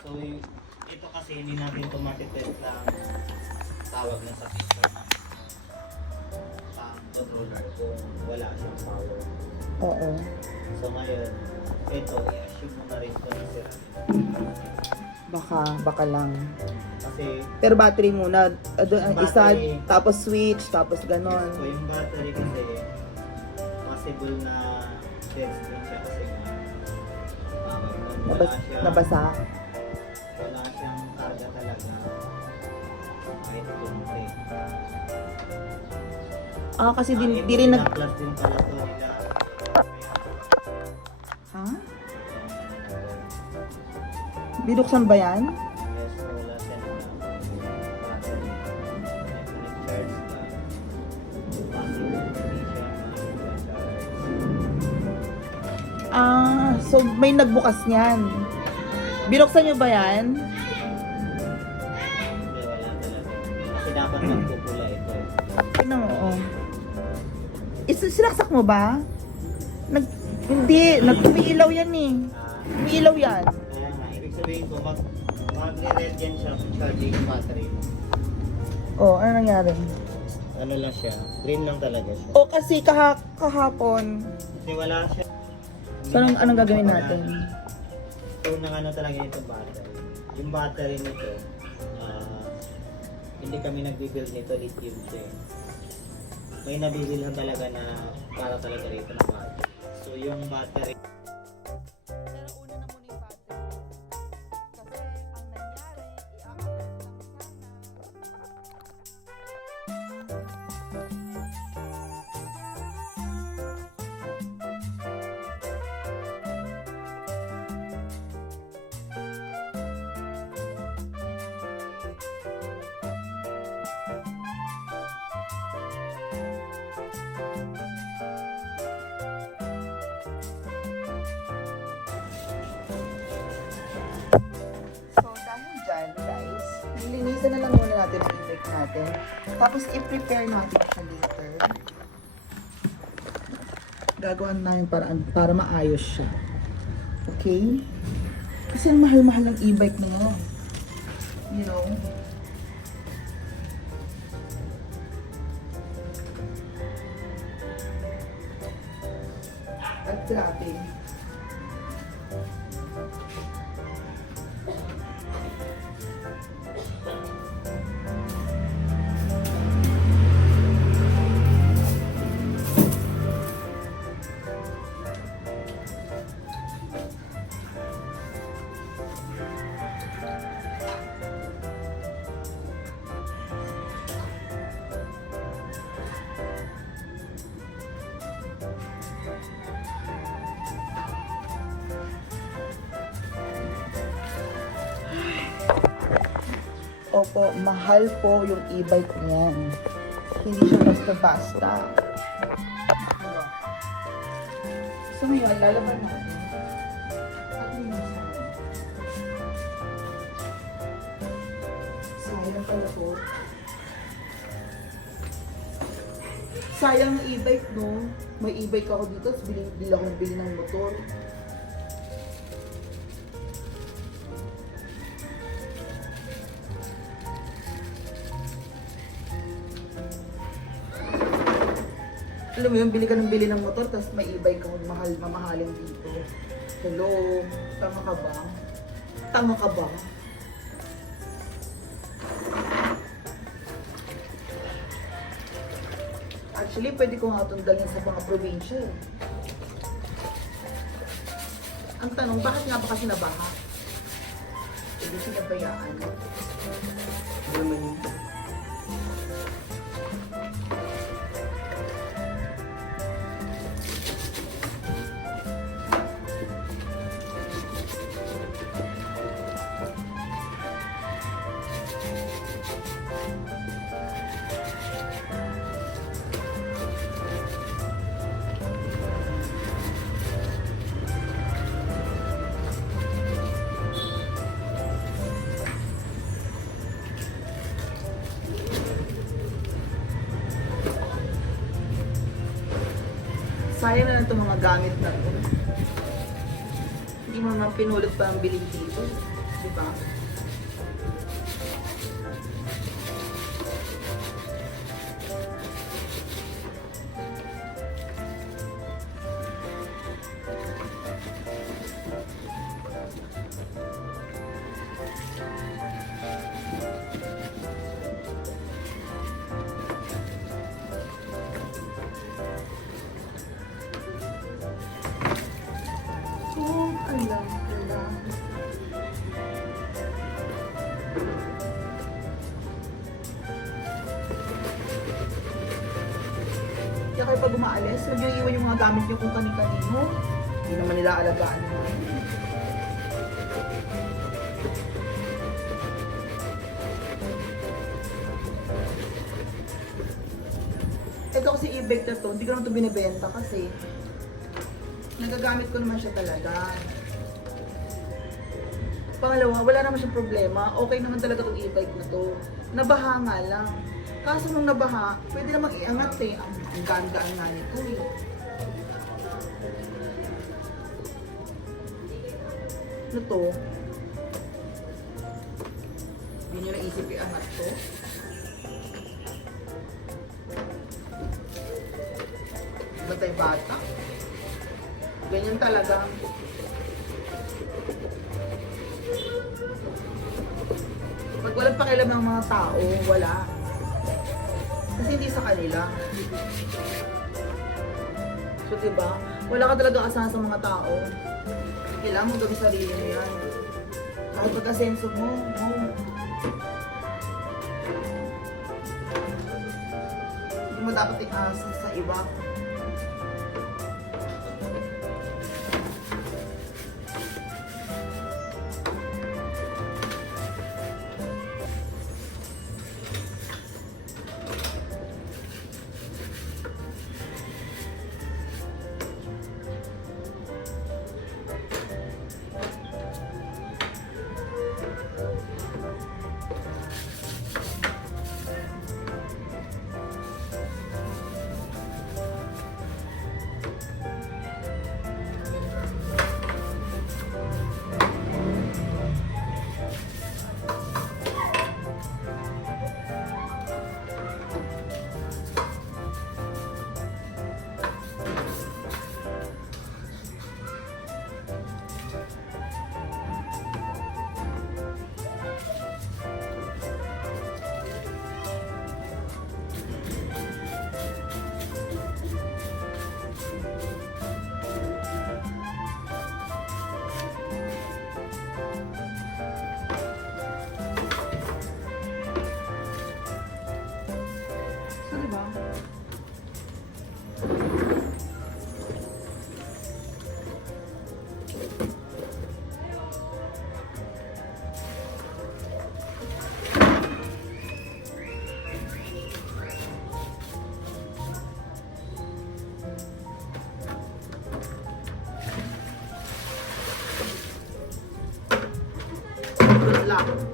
So, ito kasi hindi natin ito matitest lang tawag na sa na um, controller kung wala siyang power. Oo. So ngayon, ito, i-assume mo na rin ito na sira. Baka, baka lang. Kasi Pero battery muna. Uh, ang isa, Battery. tapos switch, tapos so ganon. yung battery kasi possible na test din siya kasi nga wala Nabas, siya, nabasa. Ah, kasi din, di rin nag... pina-plus din pala to nila. Ha? Binuksan ba yan? Yes, wala siya na. Charge. Ah, so may nagbukas niyan. Binuksan niyo ba yan? Magpupula ito. Tingnan mo, oh. Is, sinaksak mo ba? Nag, hindi, nagtumiilaw yan eh. Umiilaw yan. kaya nga, ibig sabihin ko, mag, mag-red yan siya charging yung battery mo. Oh, ano nangyari? Ano lang siya, green lang talaga siya. Oh, kasi kaha, kahapon. Kasi wala siya. So, anong, anong gagawin natin? So, nang ano talaga itong battery. Yung battery nito, hindi kami nag-build nito, lithium siya. eh. May nabibilhan talaga na para talaga rito na battery. So, yung battery, na lang muna natin ang e natin. Tapos, i-prepare natin siya later. Gagawin namin para, para maayos siya. Okay? Kasi ang mahal-mahal ng e-bike na yun. You know? At grabe. Opo, mahal po yung e-bike niyan. Hindi siya basta-basta. So ngayon, lalaban linisan. Sayang pala po. Sayang ang e-bike, no? May e-bike ako dito, bili akong bili ng motor. Alam mo yun, bili ka ng bili ng motor, tapos may e-bike kang mahal, mamahalin dito. Hello, tama ka ba? Tama ka ba? Actually, pwede ko nga itong dalhin sa mga probinsya. eh. Ang tanong, bakit nga ba kasi nabaha? Pwede sinabayaan. Ano naman yun? Sayang na lang itong mga gamit na to. Hindi mo naman pinulot pa ang bilhin dito. Di pag umaalis, huwag niyo iwan yung mga gamit niyo kung kani-kanino. Hindi naman nila alagaan yun. Ito kasi e-bike na to, hindi ko naman ito binibenta kasi nagagamit ko naman siya talaga. Pangalawa, wala naman siyang problema. Okay naman talaga itong e-bike na to. Nabaha nga lang. Kaso nung nabaha, pwede namang iangat eh. Ang, ang gaan-gaan nga nito eh. Ano to? Hindi nyo naisip iangat to? Ba tayo bata? Ganyan talaga. Pag walang pakialam ng mga tao, wala. Kasi hindi sa kanila. So, di ba? Wala ka talaga asahan sa mga tao. Kailangan mo gawin sarili mo yan. Kahit pagka-senso mo, mo. Hindi mo dapat ikasa sa iba. So, di ba? Good luck.